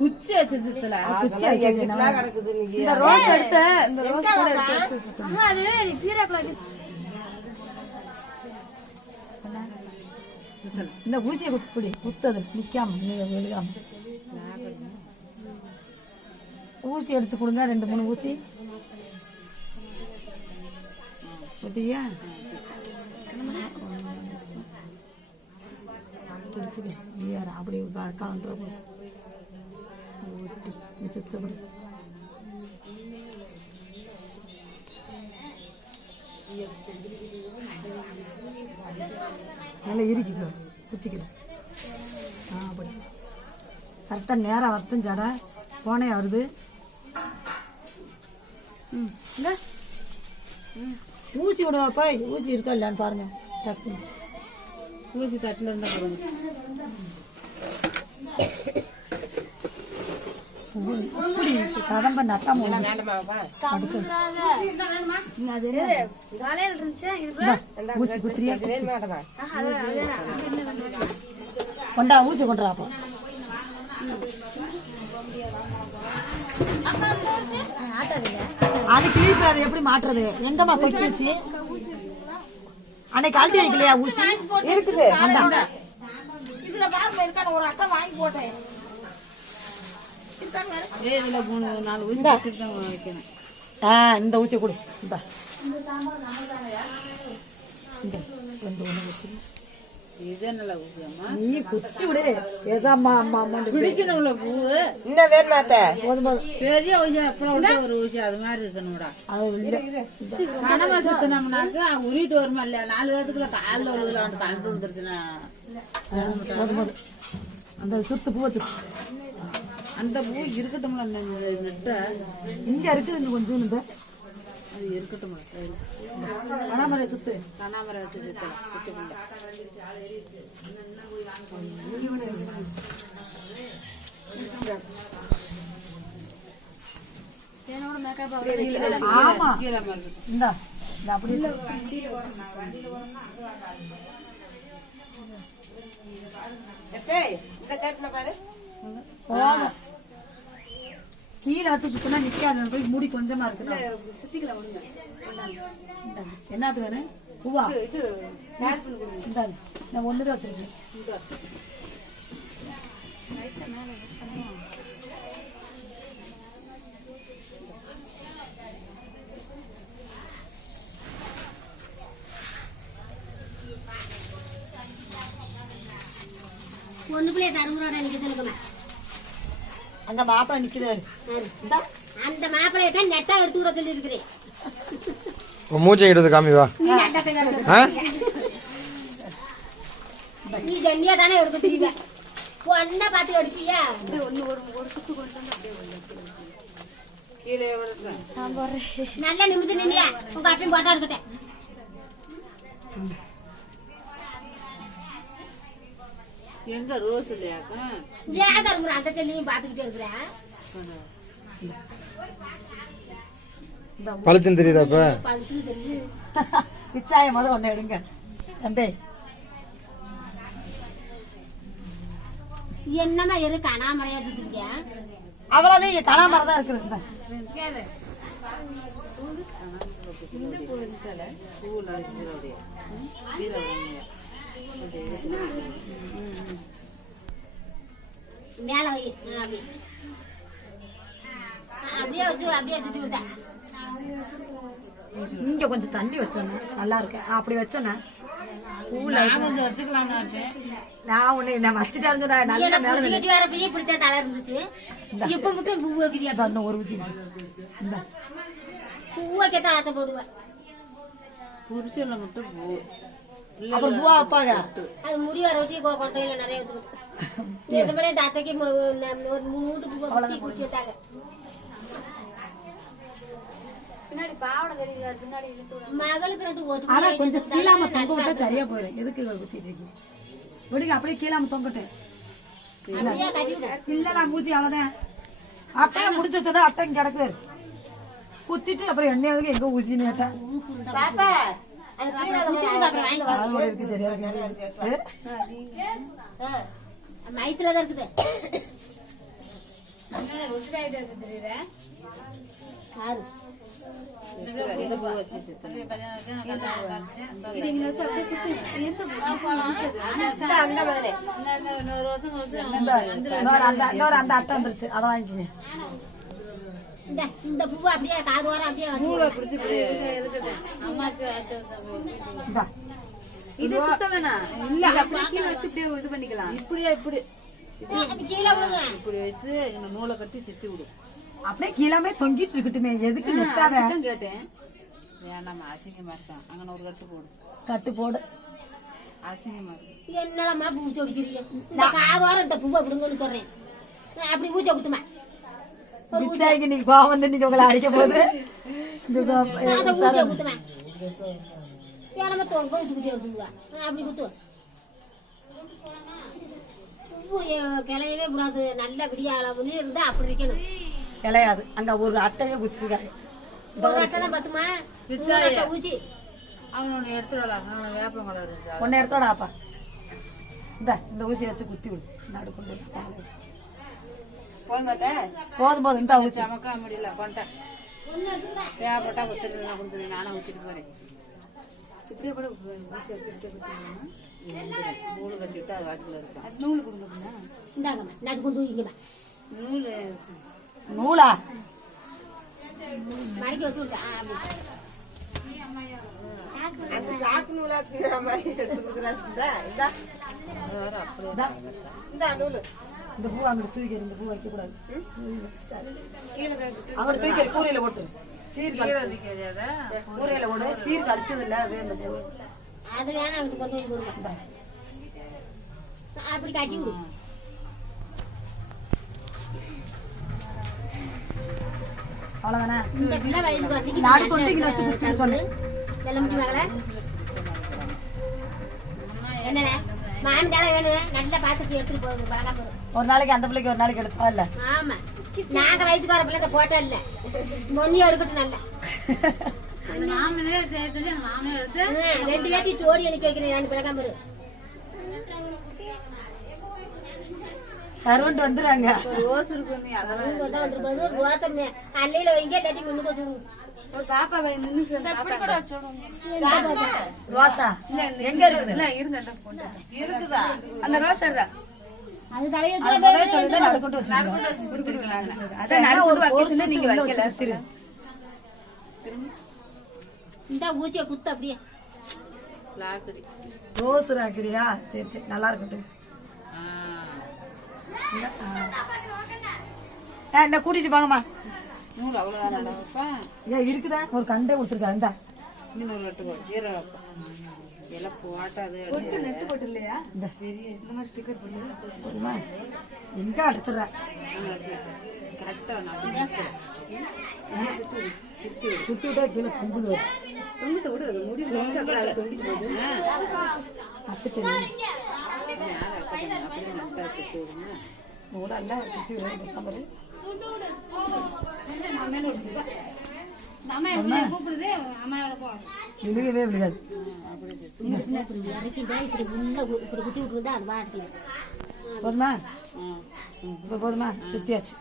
குச்சி வச்சு சுத்தல குச்சி கிடக்குது. இந்த ரோஸ் எடுத்து இந்த ரோஸ் கூட எடுத்து வச்சு சுத்தணும். அது இந்த ஊசியை குப்பி குத்தது நிக்காம விழுகாம ஊசி எடுத்து கொடுங்க. 2-3 ஊசி குத்தியா அப்படி சுத்தப்படி நல்லா இறுக்கிக்கோ குச்சிக்கிறேன். அப்படி கரெக்டாக நேராக வரட்டும். ஜடை போனே வருது. இல்லை ஊசி விடுவாப்பா. ஊசி இருக்கா இல்லையான்னு பாருங்க. டக்கு ஊசி தட்டில் இருந்தா போடுங்க. கதம்ப நட்டாம ஊசி குத்திரியா கொண்டா ஊசி கொண்டாப்பா. அது கிழிப்பு. அது எப்படி மாட்டுறது? எங்கம்மா கொச்சி ஊசி அன்னைக்கு கழட்டி வைக்கலையா? ஊசி இருக்குது. இதுல பாருங்க இருக்கான ஒரு அட்டை வாங்கி போட்டேன். இந்த ஊசி கொடு. நீ குத்தி விடு. ஏதாம்மா அம்மா அம்மா பிடிக்கணும்ல பூவு. இன்னும் வேணுமாத்த பெரிய ஊசி அப்புறம் ஒரு ஊசி அது மாதிரி இருக்கணும்டா. கனவா சுத்தினோம்னாக்க உருட்டு வருமா இல்லையா? 4 பேத்துக்குள்ள காலில் விழுகலாம். கலந்து விழுந்துருச்சுன்னா அந்த சுத்து பூ வச்சு அந்த பூ இருக்கட்டும். இங்க இருக்குது. இன்னும் கொஞ்சம் அது இருக்கட்டும். கனாமரை சுத்து. கனாமரை வச்சு சுத்தலாம். ஆமா இந்த அப்படி கீழே வச்சு சுத்தினா நிக்காது. போய் முடி கொஞ்சமா இருக்கு. என்னது வேணும்? பூவா நான் ஒண்ணுதான் வச்சிருக்கேன். அங்க மாப்பிள்ளை நிக்குது. அந்த மாப்பிள்ளைய தான் நெட்டா எடுத்து விட சொல்லி இருக்கிறேன். மூச்சை எடுத்து காமிவா. நீ தண்ணியா தானே எடுத்து தெரியுங்க. பொண்ணை பார்த்து அடிச்சியா? ஒரு சுத்து கொண்டு நல்லா நிமிந்து நின்னியா? உங்க அப்பயும் போட்டா இருக்கட்டேன். எங்க ரோஸ் இல்லையாக்கா? ஏதா இருக்கிற அந்த செல்லியும் பாத்துக்கிட்டே இருக்கிறேன். பழச்சுன்னு தெரியுதா? இப்ப பழச்சுன்னு தெரியுது. பிச்சாய முதல் ஒண்ணு எடுங்க தம்பி. என்னமா இரு கனாமரையா சுத்திருக்கியா? அவ்வளவுதான். இங்க கனாமரை தான் இருக்குது. மேல அப்படியே வச்சு அப்படியே சுத்தி விட்டேன். இங்க கொஞ்சம் தண்ணி வச்சோன்னு நல்லா இருக்கு. அப்படி வச்சோன்னா கொஞ்சம் வச்சுக்கலாம். நான் ஒண்ணு நான் வச்சுட்டேன். நல்ல மேல வேற பெரிய பிடித்த தலை இருந்துச்சு. இப்ப மட்டும் பூ வைக்கிறியா? இன்னும் ஒரு ஊசி பூ வைக்கத்தான் ஆசை போடுவேன். புருஷன்ல மட்டும் பூ அப்புறம் பூவா வைப்பாங்க. அது முடி வர வச்சு கொட்டையில நிறைய வச்சுக்கிட்டு தாத்தைக்கு ஒரு 3 வீட்டு பூ வச்சு குடிச்சு வச்சாங்க. பின்னாடி பாவடை தெரியுது. பின்னாடி மகளுக்கு 2 ஓட்டு. ஆனா கொஞ்சம் கீழாம தொங்க விட்டா சரியா போயிடும். எதுக்கு குத்திட்டு இருக்கீங்க? விடுங்க அப்படியே கீழாம தொங்கட்டேன். இல்ல மூசி அவ்வளவுதான். அட்டையை முடிச்சு வச்சா அட்டை கிடக்குது. குத்திட்டு அப்புறம் எண்ணெய் எங்க ஊசின்னு கேட்டா மயத்துலதான் இருக்குது. அந்த அட்டை வந்துருச்சு அதை வாங்கிக்கங்க. இந்த பூவை அப்படியே காது வர அப்படியே இது சுத்த வேணாம். இல்ல அப்படியே கீழே வச்சு இப்படியே இது பண்ணிக்கலாம். இப்படியா இப்படி கீழே விடுங்க. இப்படி வச்சு இந்த நூலை கட்டி சுத்தி விடு. அப்படியே கீழாமே தொங்கிட்டு இருக்கட்டுமே. எதுக்கு நிறுத்தாத கேட்டேன். வேணாமா அசிங்கமா இருக்கான். அங்க ஒரு கட்டு போடு. கட்டு போடு. அசிங்கமா இருக்கு. என்னமா பூ சொடிக்கிறீங்க? இந்த காது வர இந்த பூவை விடுங்கன்னு சொல்றேன். அப்படி பூச்சை குத்துமா பிச்சாய்க்கு நீ கோவம் வந்து நீங்க உங்களை அடிக்க போகுது. பூச்சை குத்துமா வேணாம தொங்க விட்டுக்கிட்டே இருக்குங்க. அப்படி குத்து பூ கிளையவே கூடாது. நல்ல விடிய அளவுன்னு இருந்தா அப்படி இருக்கணும். கிளையாது. அங்க ஒரு அட்டையே குத்திருக்காரு. ஒரு அட்டை தான் பத்துமா ஊச்சி அவனு எடுத்துடலாம். வேப்பம் இருக்கு. ஒன்னு எடுத்தோடாப்பா. இந்த ஊசி வச்சு குத்தி விடு. நடுக்குண்டு போதும் போதும். இந்த ஊசி நமக்கா முடியல கொண்டேன். தேவைப்பட்டா குத்துட்டு கொடுத்துருவேன். நானும் ஊத்திட்டு போறேன். இப்படியே கூட ஊசி வச்சுட்டு நூல் கட்டிட்டு அது வாட்டுக்குள்ள இருக்கும். அது நூல் கொடுங்க. இந்தாங்கம்மா நடுக்குண்டு இங்கம்மா நூல் நூலா மடக்கி வச்சு விட்டா இந்த பூ அங்க தூக்கி இந்த பூ வைக்க கூடாது. அங்க தூக்கி கூரையில போட்டு சீர் கூரையில போடு. சீர் கடிச்சது இல்ல அது. அந்த பூ அது வேணா அங்கிட்டு கொண்டு போய் போடுங்க. அப்படி கட்டி விடு. அவ்வளவுதானே. இந்த பிள்ளை வயசுக்கு வரதுக்கு நாடு கொண்டு இங்க வச்சு குத்தி சொல்லு. எல்லாம் முடி மகள என்ன மாமி தானே வேணும். நல்லா பாத்துட்டு எடுத்துட்டு போகுது. பழகாம ஒரு நாளைக்கு அந்த பிள்ளைக்கு ஒரு நாளைக்கு எடுப்பா இல்ல. ஆமா நாங்க வயசுக்கு வர பிள்ளை போட்டா இல்ல மொன்னியா எடுக்கட்டும். நல்லா அந்த மாமனே சொல்லி அந்த மாமனே எடுத்து 2 பேர்த்தையும் ஜோடி அனுப்பி வைக்கிறேன். நான் பழகாம கருவண்டு வந்துறாங்க. ரோஸ் இருக்கு. நீ அதெல்லாம் ரோசம் அல்லையில வைங்க. இல்லாட்டி முன்னுக்கு வச்சுடுங்க. ஒரு பாப்பா நின்னு ரோசா எங்க இருக்குது? இல்ல இருங்க இருக்குதா அந்த ரோஸ் அது தலைய சொல்லுங்க. நடுக்கொண்டு வச்சிருக்காங்க. அதான் நடுக்கொண்டு வைக்க சொன்னா நீங்க வைக்கல. இந்த ஊச்சிய குத்து அப்படியே லாக்கடி ரோஸ் ராக்கறியா? சரி சரி நல்லா இருக்கட்டும். என்ன கூட்டிட்டு போங்கம்மா. நூல் அவ்வளவுதான் இருக்குதா? ஒரு கண்டே கொடுத்துருக்கா. இந்த இன்னொரு லட்டு எல்லாம் போட்டாது நெட்டு போட்டு இல்லையா? இந்த ஸ்டிக்கர் போடுமா? எங்க அடிச்சிடற கரெக்டா சுத்தி விட்டா கீழே தொங்குது. தொங்கிட்டு விடு. முடி தொங்கிட்டு போகுது. அப்பிச்சு நல்லா சுத்தி விடு. சாம்பார் கூப்பிடுது அம்மாவோட போ விழுகவே விழுகாது. குத்தி விட்டுருந்தா அது வாட்டில போதுமா? இப்ப போதுமா? சுத்தியாச்சு.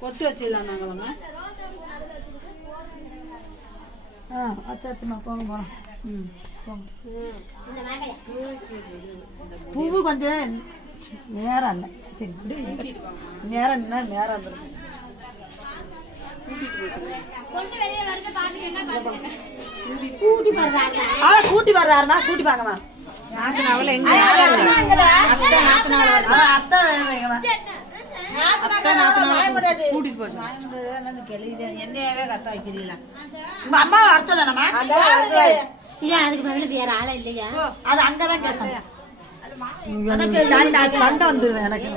கொட்டு வச்சிடலாம் நாங்க. அச்சாச்சுமா போங்க போலாம். பூவு கொஞ்சம் நேரம் இல்ல. சரி நேரம் நேரம் கூட்டி வர்றாருமா. கூட்டி பாங்கம்மா. கூட்டிட்டு போச்சு. என்னையாவே கத்த வைக்கிறீங்களா? உங்க அம்மா வர சொல்லணுமா? அதுக்கு பதில் வேற ஆளா இல்லையா? அது அங்கதான் கேட்டேன். சண்டை வந்துருவேன் எனக்கு.